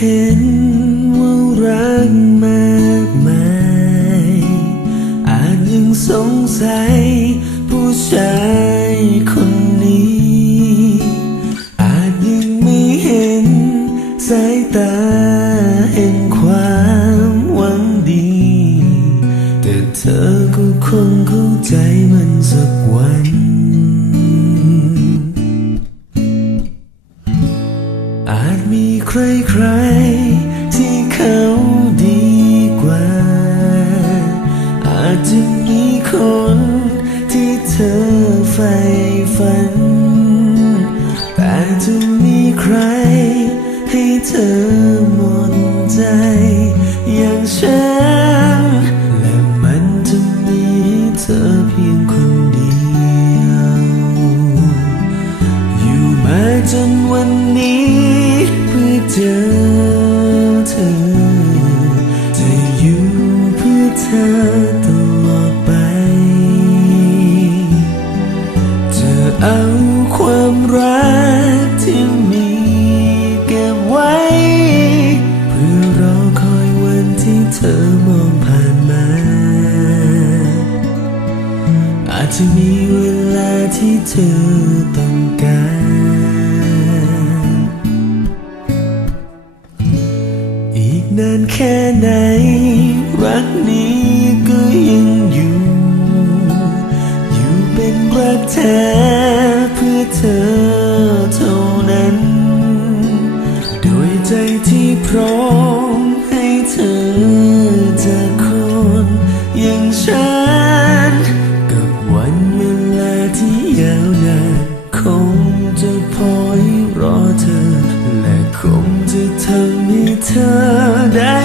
เห็นว่ารักมากมายอาจยังสงสัยผู้ชายคนนี้ อาจยังไม่เห็นสายตาแห่งความหวังดี แต่เธอก็คงเข้าใจมันสักวัน มีใครใครที่เขาดีกว่า อาจจะมีคนที่เธอใฝ่ฝัน แต่จะมีใครให้เธอหมดใจ อย่างฉัน และมันจะมีเธอเพียงคนเดียว อยู่มาจนวันนี้ ธอตลอดไป จะเอาความรักที่มีเก็บไว้ เพื่อรอคอยวันที่เธอมองผ่านมา อาจจะมีเวลาที่เธอต้อง นานแค่ไหน รักนี้ก็ยังอยู่ อยู่เป็นรักแท้เพื่อเธอเท่านั้น โดยใจที่พร้อมให้เธอจากคนอย่างฉัน กับวันเวลาที่ยาวนานคงจะพอให้รอเธอ และคงจะทำให้เธอ ada